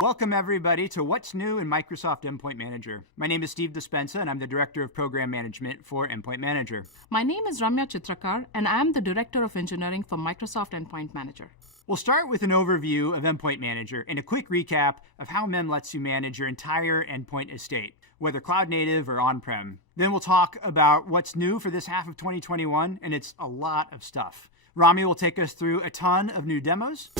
Welcome everybody to What's New in Microsoft Endpoint Manager. My name is Steve Dispenza and I'm the Director of Program Management for Endpoint Manager. My name is Ramya Chitrakar and I am the Director of Engineering for Microsoft Endpoint Manager. We'll start with an overview of Endpoint Manager and a quick recap of how MEM lets you manage your entire endpoint estate, whether cloud native or on-prem. Then we'll talk about what's new for this half of 2021, and it's a lot of stuff. Rami will take us through a ton of new demos.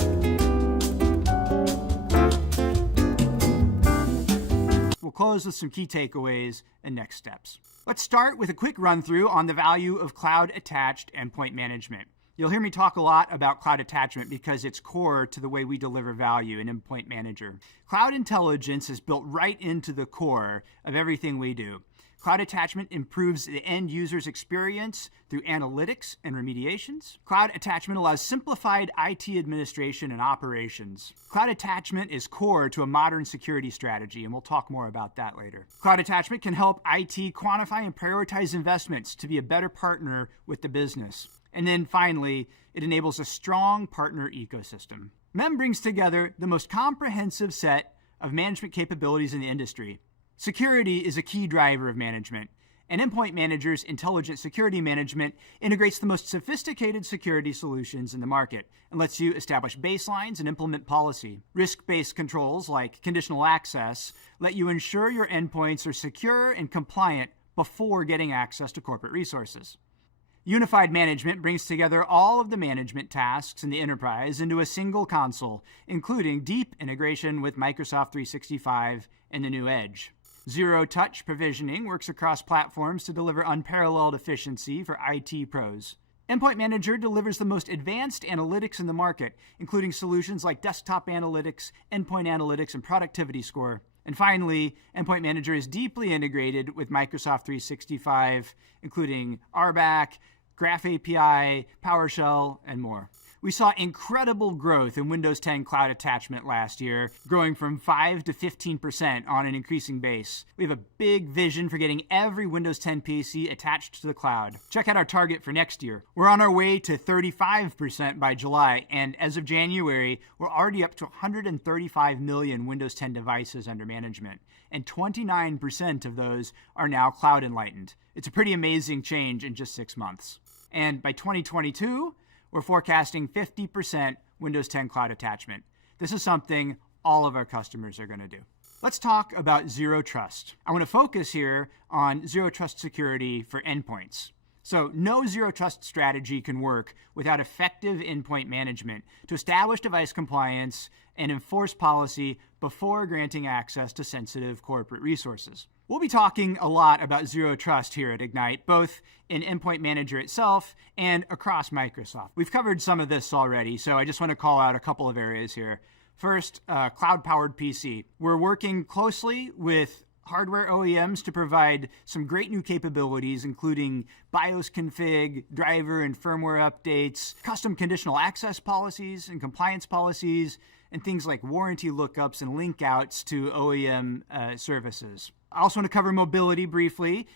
We'll close with some key takeaways and next steps. Let's start with a quick run-through on the value of cloud-attached endpoint management. You'll hear me talk a lot about cloud attachment because it's core to the way we deliver value in Endpoint Manager. Cloud intelligence is built right into the core of everything we do. Cloud attachment improves the end user's experience through analytics and remediations. Cloud attachment allows simplified IT administration and operations. Cloud attachment is core to a modern security strategy, and we'll talk more about that later. Cloud attachment can help IT quantify and prioritize investments to be a better partner with the business. And then finally, it enables a strong partner ecosystem. MEM brings together the most comprehensive set of management capabilities in the industry. Security is a key driver of management, and Endpoint Manager's Intelligent Security Management integrates the most sophisticated security solutions in the market and lets you establish baselines and implement policy. Risk-based controls like conditional access let you ensure your endpoints are secure and compliant before getting access to corporate resources. Unified management brings together all of the management tasks in the enterprise into a single console, including deep integration with Microsoft 365 and the new Edge. Zero-touch provisioning works across platforms to deliver unparalleled efficiency for IT pros. Endpoint Manager delivers the most advanced analytics in the market, including solutions like desktop analytics, endpoint analytics, and productivity score. And finally, Endpoint Manager is deeply integrated with Microsoft 365, including RBAC, Graph API, PowerShell, and more. We saw incredible growth in Windows 10 cloud attachment last year, growing from 5 to 15% on an increasing base. We have a big vision for getting every Windows 10 PC attached to the cloud. Check out our target for next year. We're on our way to 35% by July, and as of January, we're already up to 135 million Windows 10 devices under management, and 29% of those are now cloud enlightened. It's a pretty amazing change in just 6 months. And by 2022, we're forecasting 50% Windows 10 cloud attachment. This is something all of our customers are going to do. Let's talk about Zero Trust. I want to focus here on Zero Trust security for endpoints. So no Zero Trust strategy can work without effective endpoint management to establish device compliance and enforce policy before granting access to sensitive corporate resources. We'll be talking a lot about Zero Trust here at Ignite, both in Endpoint Manager itself and across Microsoft. We've covered some of this already, so I just want to call out a couple of areas here. First, cloud-powered PC. We're working closely with hardware OEMs to provide some great new capabilities, including BIOS config, driver and firmware updates, custom conditional access policies and compliance policies, and things like warranty lookups and link outs to OEM services. I also want to cover mobility briefly.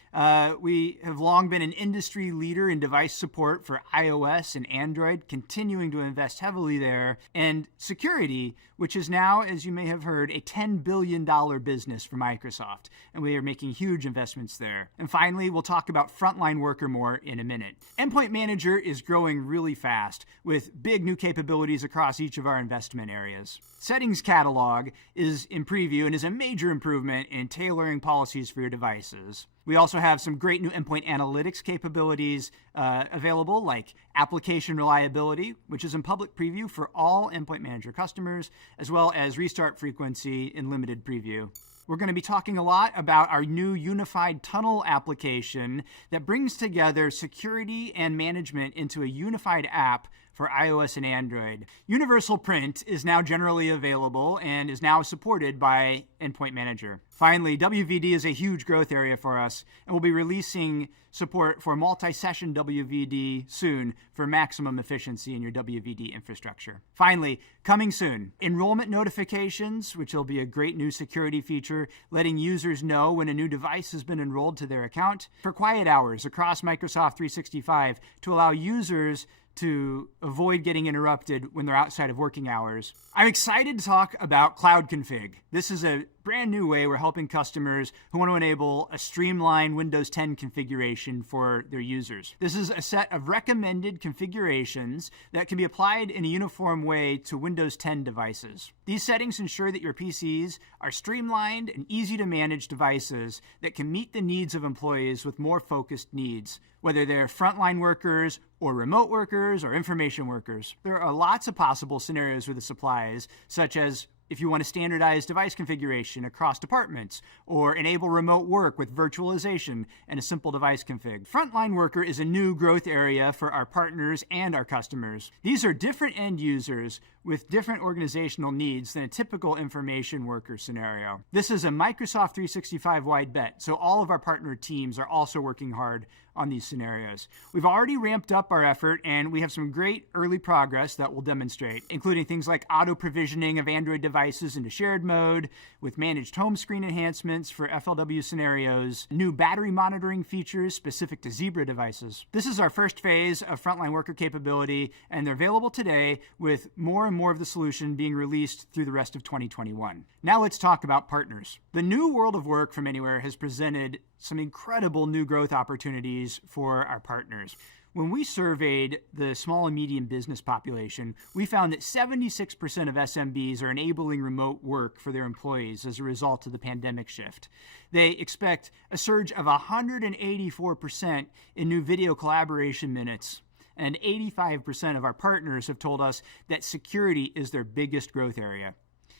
We have long been an industry leader in device support for iOS and Android, continuing to invest heavily there. And security, which is now, as you may have heard, a $10 billion business for Microsoft. And we are making huge investments there. And finally, we'll talk about Frontline Worker more in a minute. Endpoint Manager is growing really fast with big new capabilities across each of our investment areas. Settings Catalog is in preview and is a major improvement in tailoring policies for your devices. We also have some great new endpoint analytics capabilities available, like application reliability, which is in public preview for all Endpoint Manager customers, as well as restart frequency in limited preview. We're going to be talking a lot about our new unified tunnel application that brings together security and management into a unified app for iOS and Android. Universal Print is now generally available and is now supported by Endpoint Manager. Finally, WVD is a huge growth area for us, and we'll be releasing support for multi-session WVD soon for maximum efficiency in your WVD infrastructure. Finally, coming soon, enrollment notifications, which will be a great new security feature, letting users know when a new device has been enrolled to their account. For quiet hours across Microsoft 365 to allow users to avoid getting interrupted when they're outside of working hours. I'm excited to talk about Cloud Config. This is a brand new way we're helping customers who want to enable a streamlined Windows 10 configuration for their users. This is a set of recommended configurations that can be applied in a uniform way to Windows 10 devices. These settings ensure that your PCs are streamlined and easy to manage devices that can meet the needs of employees with more focused needs, whether they're frontline workers or remote workers or information workers. There are lots of possible scenarios where this applies, such as if you want to standardize device configuration across departments or enable remote work with virtualization and a simple device config. Frontline Worker is a new growth area for our partners and our customers. These are different end users with different organizational needs than a typical information worker scenario. This is a Microsoft 365 wide bet, so all of our partner teams are also working hard on these scenarios. We've already ramped up our effort, and we have some great early progress that we'll demonstrate, including things like auto-provisioning of Android devices into shared mode, with managed home screen enhancements for FLW scenarios, new battery monitoring features specific to Zebra devices. This is our first phase of Frontline Worker capability, and they're available today with more and more of the solution being released through the rest of 2021. Now let's talk about partners. The new world of work from anywhere has presented some incredible new growth opportunities for our partners. When we surveyed the small and medium business population, we found that 76% of SMBs are enabling remote work for their employees as a result of the pandemic shift. They expect a surge of 184% in new video collaboration minutes. And 85% of our partners have told us that security is their biggest growth area.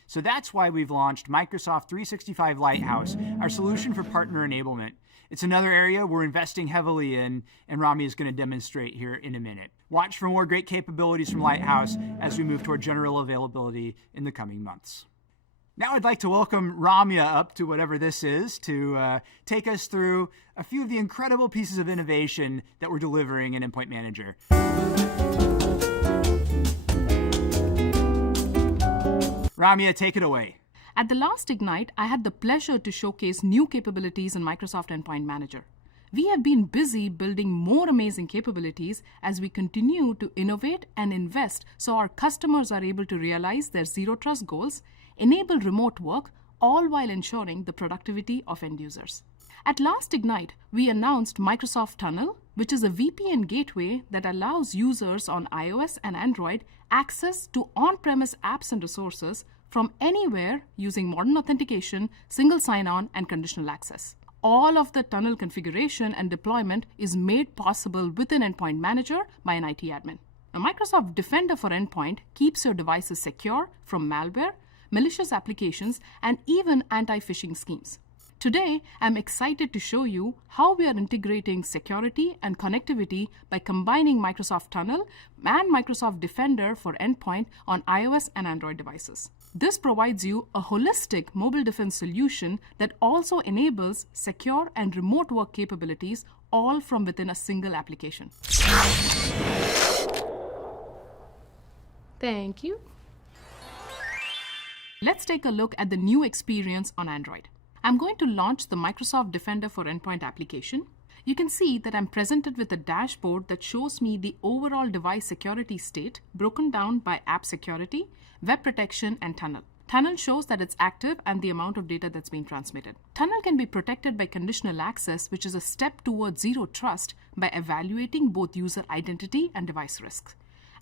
So that's why we've launched Microsoft 365 Lighthouse, our solution for partner enablement. It's another area we're investing heavily in, and Rami is going to demonstrate here in a minute. Watch for more great capabilities from Lighthouse as we move toward general availability in the coming months. Now I'd like to welcome Ramya up to whatever this is to take us through a few of the incredible pieces of innovation that we're delivering in Endpoint Manager. Ramya, take it away. At the last Ignite, I had the pleasure to showcase new capabilities in Microsoft Endpoint Manager. We have been busy building more amazing capabilities as we continue to innovate and invest so our customers are able to realize their zero trust goals, enable remote work, all while ensuring the productivity of end users. At last Ignite, we announced Microsoft Tunnel, which is a VPN gateway that allows users on iOS and Android access to on-premise apps and resources from anywhere using modern authentication, single sign-on, and conditional access. All of the tunnel configuration and deployment is made possible within Endpoint Manager by an IT admin. Now, Microsoft Defender for Endpoint keeps your devices secure from malware, malicious applications, and even anti-phishing schemes. Today, I'm excited to show you how we are integrating security and connectivity by combining Microsoft Tunnel and Microsoft Defender for Endpoint on iOS and Android devices. This provides you a holistic mobile defense solution that also enables secure and remote work capabilities all from within a single application. Thank you. Let's take a look at the new experience on Android. I'm going to launch the Microsoft Defender for Endpoint application. You can see that I'm presented with a dashboard that shows me the overall device security state broken down by app security, web protection, and tunnel. Tunnel shows that it's active and the amount of data that's being transmitted. Tunnel can be protected by conditional access, which is a step towards zero trust by evaluating both user identity and device risks.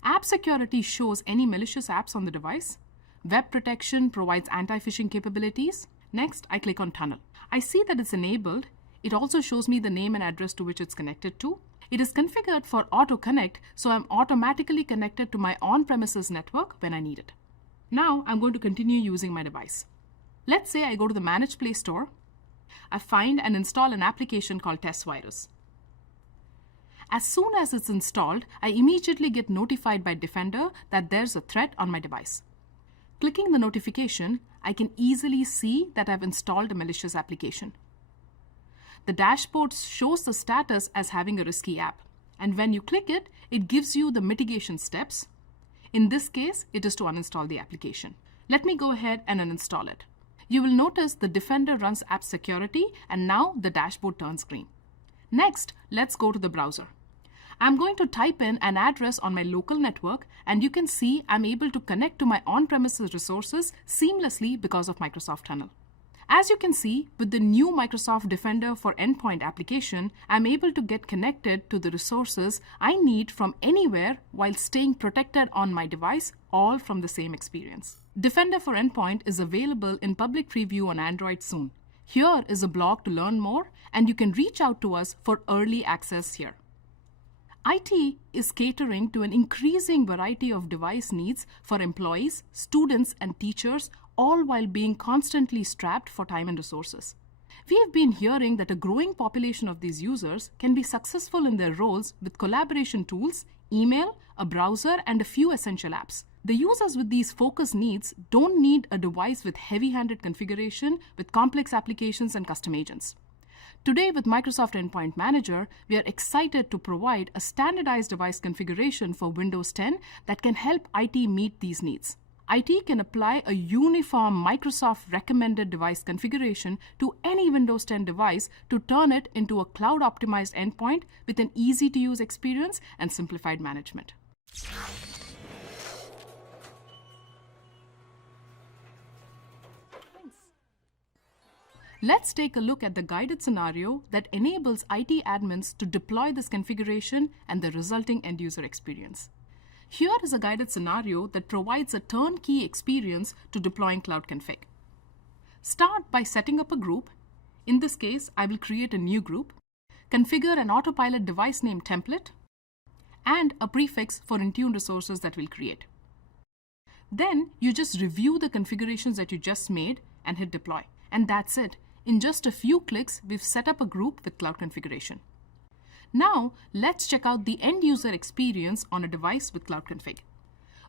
App security shows any malicious apps on the device. Web protection provides anti-phishing capabilities. Next, I click on Tunnel. I see that it's enabled. It also shows me the name and address to which it's connected to. It is configured for auto connect, so I'm automatically connected to my on-premises network when I need it. Now I'm going to continue using my device. Let's say I go to the Manage Play Store. I find and install an application called Test Virus. As soon as it's installed, I immediately get notified by Defender that there's a threat on my device. Clicking the notification, I can easily see that I've installed a malicious application. The dashboard shows the status as having a risky app, and when you click it, it gives you the mitigation steps. In this case, it is to uninstall the application. Let me go ahead and uninstall it. You will notice the Defender runs app security, and now the dashboard turns green. Next, let's go to the browser. I'm going to type in an address on my local network, and you can see I'm able to connect to my on-premises resources seamlessly because of Microsoft Tunnel. As you can see, with the new Microsoft Defender for Endpoint application, I'm able to get connected to the resources I need from anywhere while staying protected on my device, all from the same experience. Defender for Endpoint is available in public preview on Android soon. Here is a blog to learn more, and you can reach out to us for early access here. IT is catering to an increasing variety of device needs for employees, students, and teachers, all while being constantly strapped for time and resources. We have been hearing that a growing population of these users can be successful in their roles with collaboration tools, email, a browser, and a few essential apps. The users with these focus needs don't need a device with heavy-handed configuration with complex applications and custom agents. Today, with Microsoft Endpoint Manager, we are excited to provide a standardized device configuration for Windows 10 that can help IT meet these needs. IT can apply a uniform Microsoft recommended device configuration to any Windows 10 device to turn it into a cloud-optimized endpoint with an easy-to-use experience and simplified management. Let's take a look at the guided scenario that enables IT admins to deploy this configuration and the resulting end-user experience. Here is a guided scenario that provides a turnkey experience to deploying Cloud Config. Start by setting up a group. In this case, I will create a new group, configure an autopilot device name template, and a prefix for Intune resources that we'll create. Then you just review the configurations that you just made and hit deploy. And that's it. In just a few clicks, we've set up a group with cloud configuration. Now, let's check out the end user experience on a device with Cloud Config.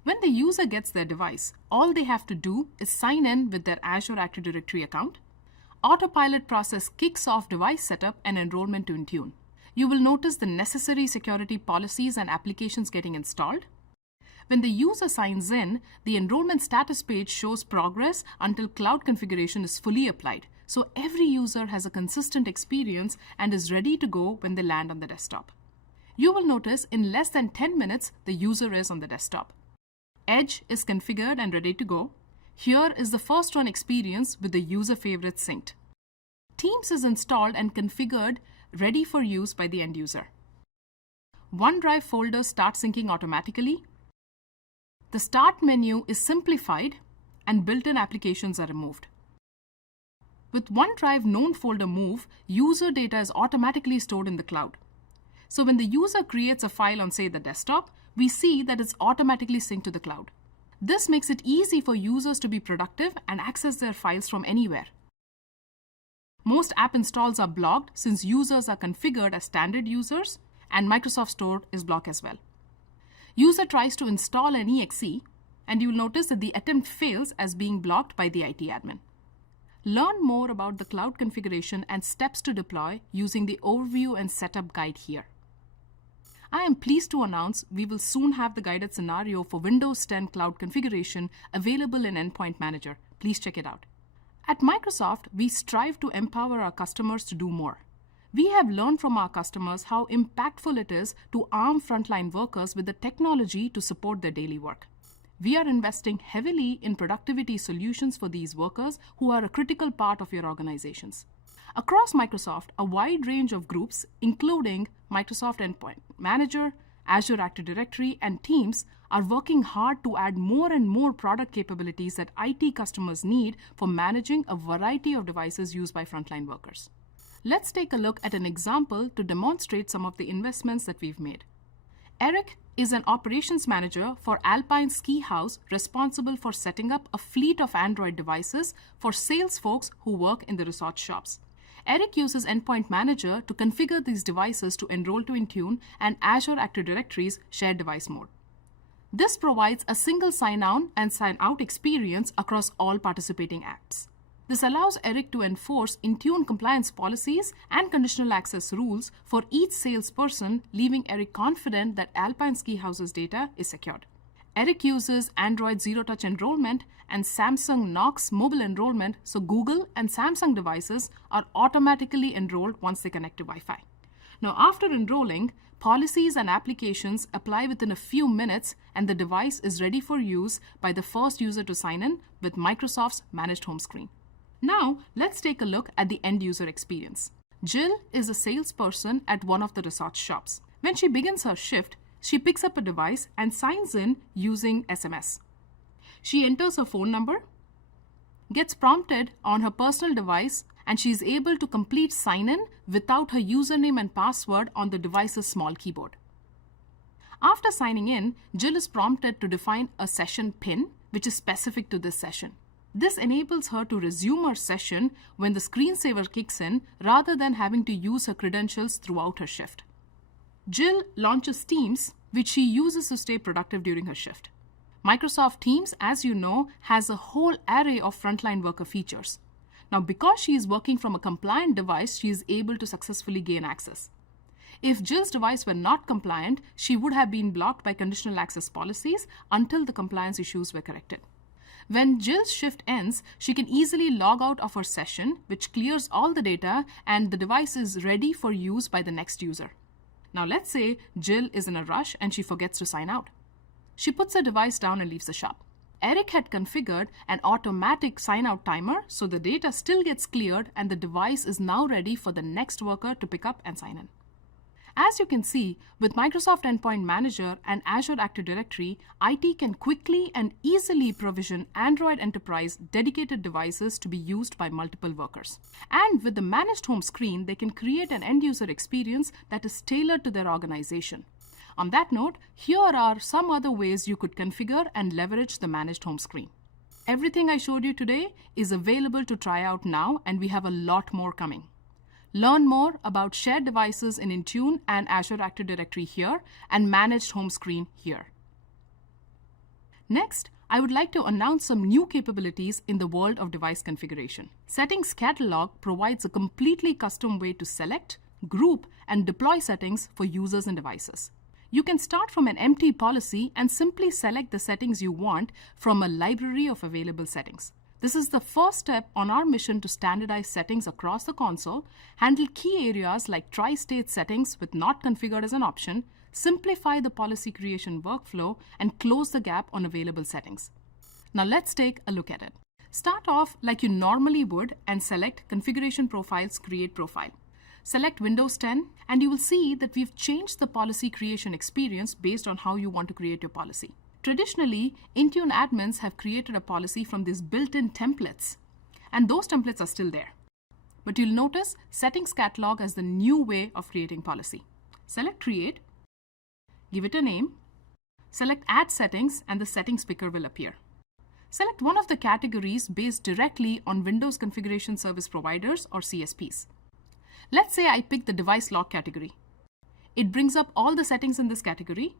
When the user gets their device, all they have to do is sign in with their Azure Active Directory account. Autopilot process kicks off device setup and enrollment to Intune. You will notice the necessary security policies and applications getting installed. When the user signs in, the enrollment status page shows progress until cloud configuration is fully applied. So every user has a consistent experience and is ready to go when they land on the desktop. You will notice in less than 10 minutes, the user is on the desktop. Edge is configured and ready to go. Here is the first run experience with the user favorites synced. Teams is installed and configured, ready for use by the end user. OneDrive folders start syncing automatically. The start menu is simplified and built-in applications are removed. With OneDrive known folder move, user data is automatically stored in the cloud. So when the user creates a file on, say, the desktop, we see that it's automatically synced to the cloud. This makes it easy for users to be productive and access their files from anywhere. Most app installs are blocked since users are configured as standard users, and Microsoft Store is blocked as well. User tries to install an exe, and you will notice that the attempt fails as being blocked by the IT admin. Learn more about the cloud configuration and steps to deploy using the overview and setup guide here. I am pleased to announce we will soon have the guided scenario for Windows 10 cloud configuration available in Endpoint Manager. Please check it out. At Microsoft, we strive to empower our customers to do more. We have learned from our customers how impactful it is to arm frontline workers with the technology to support their daily work. We are investing heavily in productivity solutions for these workers who are a critical part of your organizations. Across Microsoft, a wide range of groups, including Microsoft Endpoint Manager, Azure Active Directory, and Teams, are working hard to add more and more product capabilities that IT customers need for managing a variety of devices used by frontline workers. Let's take a look at an example to demonstrate some of the investments that we've made. Eric is an operations manager for Alpine Ski House responsible for setting up a fleet of Android devices for sales folks who work in the resort shops. Eric uses Endpoint Manager to configure these devices to enroll to Intune and Azure Active Directory's shared device mode. This provides a single sign-on and sign-out experience across all participating apps. This allows Eric to enforce Intune compliance policies and conditional access rules for each salesperson, leaving Eric confident that Alpine Ski House's data is secured. Eric uses Android Zero-Touch Enrollment and Samsung Knox Mobile Enrollment, so Google and Samsung devices are automatically enrolled once they connect to Wi-Fi. Now, after enrolling, policies and applications apply within a few minutes and the device is ready for use by the first user to sign in with Microsoft's managed home screen. Now, let's take a look at the end user experience. Jill is a salesperson at one of the resort shops. When she begins her shift, she picks up a device and signs in using SMS. She enters her phone number, gets prompted on her personal device, and she is able to complete sign-in without her username and password on the device's small keyboard. After signing in, Jill is prompted to define a session PIN, which is specific to this session. This enables her to resume her session when the screensaver kicks in rather than having to use her credentials throughout her shift. Jill launches Teams, which she uses to stay productive during her shift. Microsoft Teams, as you know, has a whole array of frontline worker features. Now, because she is working from a compliant device, she is able to successfully gain access. If Jill's device were not compliant, she would have been blocked by conditional access policies until the compliance issues were corrected. When Jill's shift ends, she can easily log out of her session, which clears all the data, and the device is ready for use by the next user. Now, let's say Jill is in a rush and she forgets to sign out. She puts her device down and leaves the shop. Eric had configured an automatic sign-out timer, so the data still gets cleared and the device is now ready for the next worker to pick up and sign in. As you can see, with Microsoft Endpoint Manager and Azure Active Directory, IT can quickly and easily provision Android Enterprise dedicated devices to be used by multiple workers. And with the managed home screen, they can create an end-user experience that is tailored to their organization. On that note, here are some other ways you could configure and leverage the managed home screen. Everything I showed you today is available to try out now, and we have a lot more coming. Learn more about shared devices in Intune and Azure Active Directory here and managed home screen here. Next, I would like to announce some new capabilities in the world of device configuration. Settings Catalog provides a completely custom way to select, group, and deploy settings for users and devices. You can start from an empty policy and simply select the settings you want from a library of available settings. This is the first step on our mission to standardize settings across the console, handle key areas like tri-state settings with not configured as an option, simplify the policy creation workflow, and close the gap on available settings. Now let's take a look at it. Start off like you normally would and select Configuration Profiles, Create Profile. Select Windows 10 and you will see that we've changed the policy creation experience based on how you want to create your policy. Traditionally, Intune admins have created a policy from these built-in templates, and those templates are still there. But you'll notice Settings Catalog as the new way of creating policy. Select Create, give it a name, select Add Settings, and the settings picker will appear. Select one of the categories based directly on Windows Configuration Service Providers or CSPs. Let's say I pick the Device Lock category. It brings up all the settings in this category.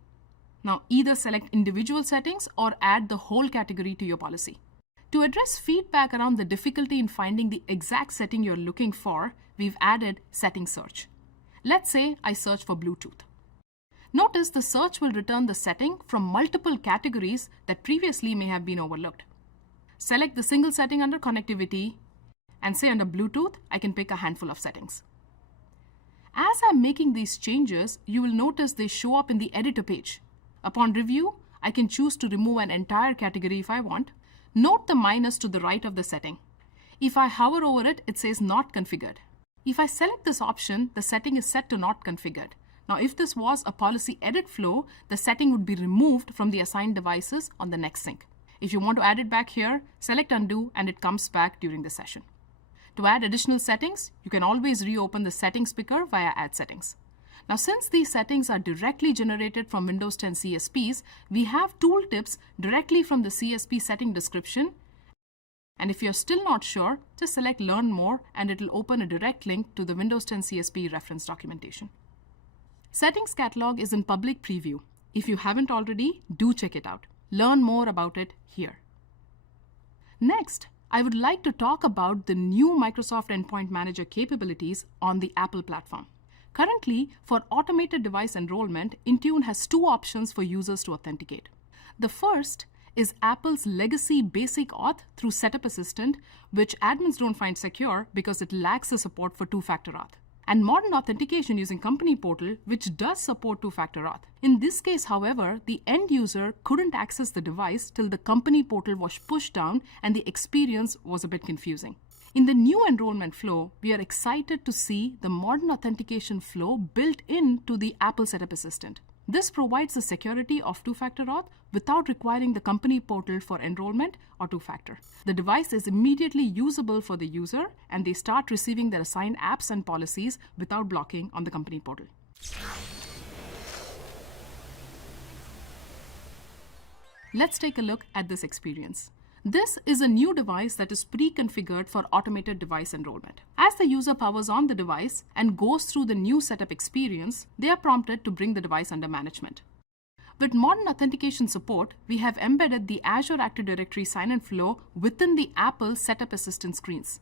Now either select individual settings or add the whole category to your policy. To address feedback around the difficulty in finding the exact setting you're looking for, we've added Setting Search. Let's say I search for Bluetooth. Notice the search will return the setting from multiple categories that previously may have been overlooked. Select the single setting under Connectivity and say under Bluetooth, I can pick a handful of settings. As I'm making these changes, you will notice they show up in the editor page. Upon review, I can choose to remove an entire category if I want. Note the minus to the right of the setting. If I hover over it, it says not configured. If I select this option, the setting is set to not configured. Now, if this was a policy edit flow, the setting would be removed from the assigned devices on the next sync. If you want to add it back here, select undo and it comes back during the session. To add additional settings, you can always reopen the settings picker via Add Settings. Now, since these settings are directly generated from Windows 10 CSPs, we have tooltips directly from the CSP setting description. And if you're still not sure, just select Learn More and it'll open a direct link to the Windows 10 CSP reference documentation. Settings Catalog is in public preview. If you haven't already, do check it out. Learn more about it here. Next, I would like to talk about the new Microsoft Endpoint Manager capabilities on the Apple platform. Currently, for automated device enrollment, Intune has two options for users to authenticate. The first is Apple's legacy basic auth through Setup Assistant, which admins don't find secure because it lacks the support for two-factor auth. and modern authentication using company portal, which does support two-factor auth. In this case, however, the end user couldn't access the device till the company portal was pushed down and the experience was a bit confusing. In the new enrollment flow, we are excited to see the modern authentication flow built into the Apple Setup Assistant. This provides the security of two-factor auth without requiring the company portal for enrollment or two-factor. The device is immediately usable for the user, and they start receiving their assigned apps and policies without blocking on the company portal. Let's take a look at this experience. This is a new device that is pre-configured for automated device enrollment. As the user powers on the device and goes through the new setup experience, they are prompted to bring the device under management. With modern authentication support, we have embedded the Azure Active Directory sign-in flow within the Apple Setup Assistant screens.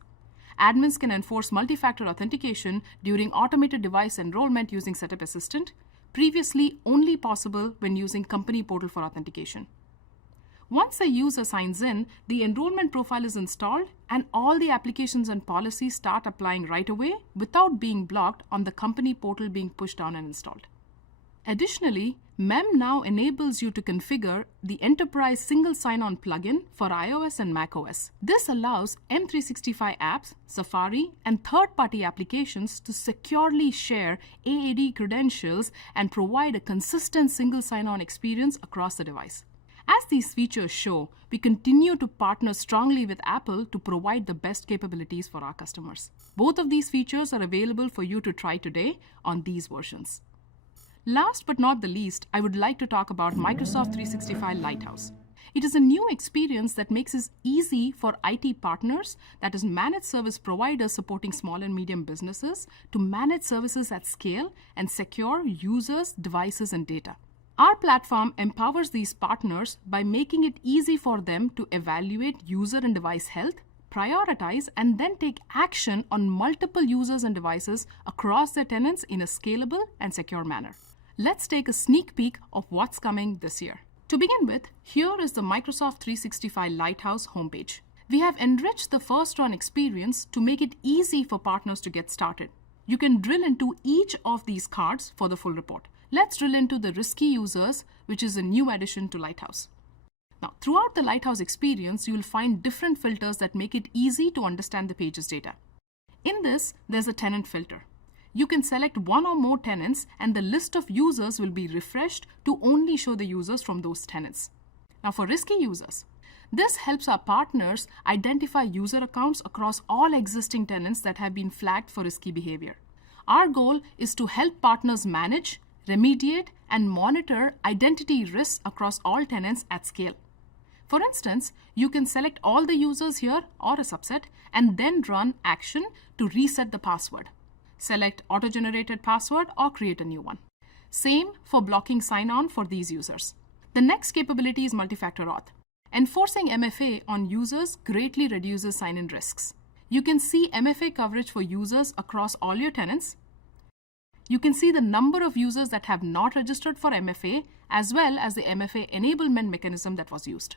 Admins can enforce multi-factor authentication during automated device enrollment using Setup Assistant, previously only possible when using company portal for authentication. Once a user signs in, the enrollment profile is installed and all the applications and policies start applying right away without being blocked on the company portal being pushed down and installed. Additionally, MEM now enables you to configure the Enterprise Single Sign-On plugin for iOS and macOS. This allows M365 apps, Safari, and third-party applications to securely share AAD credentials and provide a consistent single sign-on experience across the device. As these features show, we continue to partner strongly with Apple to provide the best capabilities for our customers. Both of these features are available for you to try today on these versions. Last but not the least, I would like to talk about Microsoft 365 Lighthouse. It is a new experience that makes it easy for IT partners, that is managed service providers supporting small and medium businesses, to manage services at scale and secure users, devices, and data. Our platform empowers these partners by making it easy for them to evaluate user and device health, prioritize, and then take action on multiple users and devices across their tenants in a scalable and secure manner. Let's take a sneak peek of what's coming this year. To begin with, here is the Microsoft 365 Lighthouse homepage. We have enriched the first run experience to make it easy for partners to get started. You can drill into each of these cards for the full report. Let's drill into the risky users, which is a new addition to Lighthouse. Now, throughout the Lighthouse experience, you will find different filters that make it easy to understand the page's data. In this, there's a tenant filter. You can select one or more tenants, and the list of users will be refreshed to only show the users from those tenants. Now, for risky users, this helps our partners identify user accounts across all existing tenants that have been flagged for risky behavior. Our goal is to help partners manage, remediate, and monitor identity risks across all tenants at scale. For instance, you can select all the users here or a subset and then run action to reset the password. Select auto-generated password or create a new one. Same for blocking sign-on for these users. The next capability is multi-factor auth. Enforcing MFA on users greatly reduces sign-in risks. You can see MFA coverage for users across all your tenants. You can see the number of users that have not registered for MFA, as well as the MFA enablement mechanism that was used.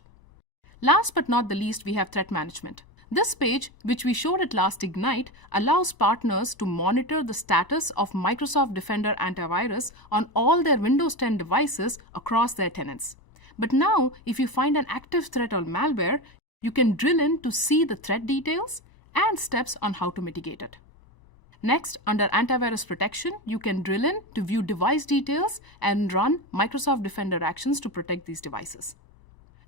Last but not the least, we have threat management. This page, which we showed at last Ignite, allows partners to monitor the status of Microsoft Defender antivirus on all their Windows 10 devices across their tenants. But now, if you find an active threat or malware, you can drill in to see the threat details and steps on how to mitigate it. Next, under antivirus protection, you can drill in to view device details and run Microsoft Defender actions to protect these devices.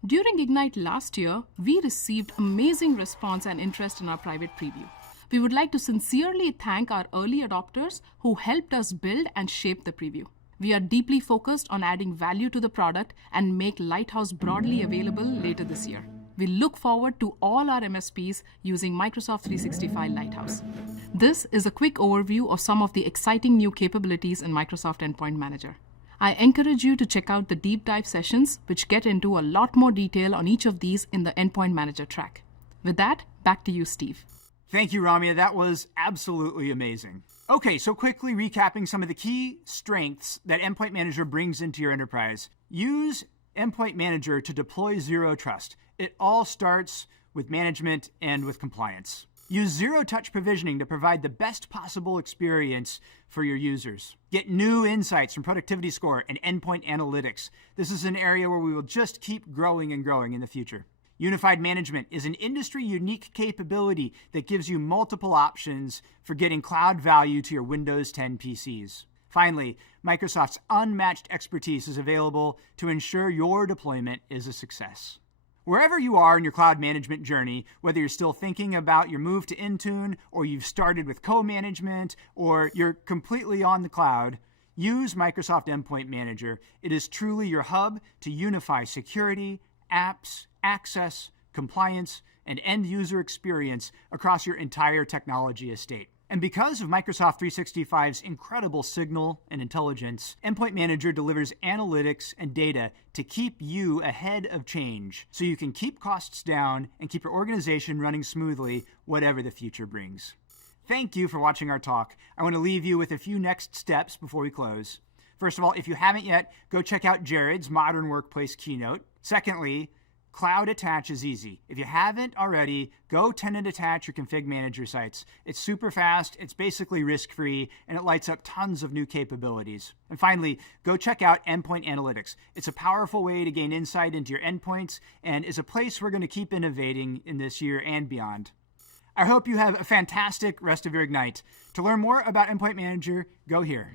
During Ignite last year, we received amazing response and interest in our private preview. We would like to sincerely thank our early adopters who helped us build and shape the preview. We are deeply focused on adding value to the product and make Lighthouse broadly available later this year. We look forward to all our MSPs using Microsoft 365 Lighthouse. This is a quick overview of some of the exciting new capabilities in Microsoft Endpoint Manager. I encourage you to check out the deep dive sessions, which get into a lot more detail on each of these in the Endpoint Manager track. With that, back to you, Steve. Thank you, Ramya. That was absolutely amazing. Okay, so quickly recapping some of the key strengths that Endpoint Manager brings into your enterprise. Use Endpoint Manager to deploy Zero Trust. It all starts with management and with compliance. Use zero-touch provisioning to provide the best possible experience for your users. Get new insights from Productivity Score and Endpoint Analytics. This is an area where we will just keep growing and growing in the future. Unified Management is an industry-unique capability that gives you multiple options for getting cloud value to your Windows 10 PCs. Finally, Microsoft's unmatched expertise is available to ensure your deployment is a success. Wherever you are in your cloud management journey, whether you're still thinking about your move to Intune, or you've started with co-management, or you're completely on the cloud, use Microsoft Endpoint Manager. It is truly your hub to unify security, apps, access, compliance, and end-user experience across your entire technology estate. And because of Microsoft 365's incredible signal and intelligence, Endpoint Manager delivers analytics and data to keep you ahead of change, so you can keep costs down and keep your organization running smoothly, whatever the future brings. Thank you for watching our talk. I want to leave you with a few next steps before we close. First of all, if you haven't yet, go check out Jared's Modern Workplace keynote. Secondly, Cloud Attach is easy. If you haven't already, go tenant attach your config manager sites. It's super fast, it's basically risk-free, and it lights up tons of new capabilities. And finally, go check out Endpoint Analytics. It's a powerful way to gain insight into your endpoints and is a place we're going to keep innovating in this year and beyond. I hope you have a fantastic rest of your Ignite. To learn more about Endpoint Manager, go here.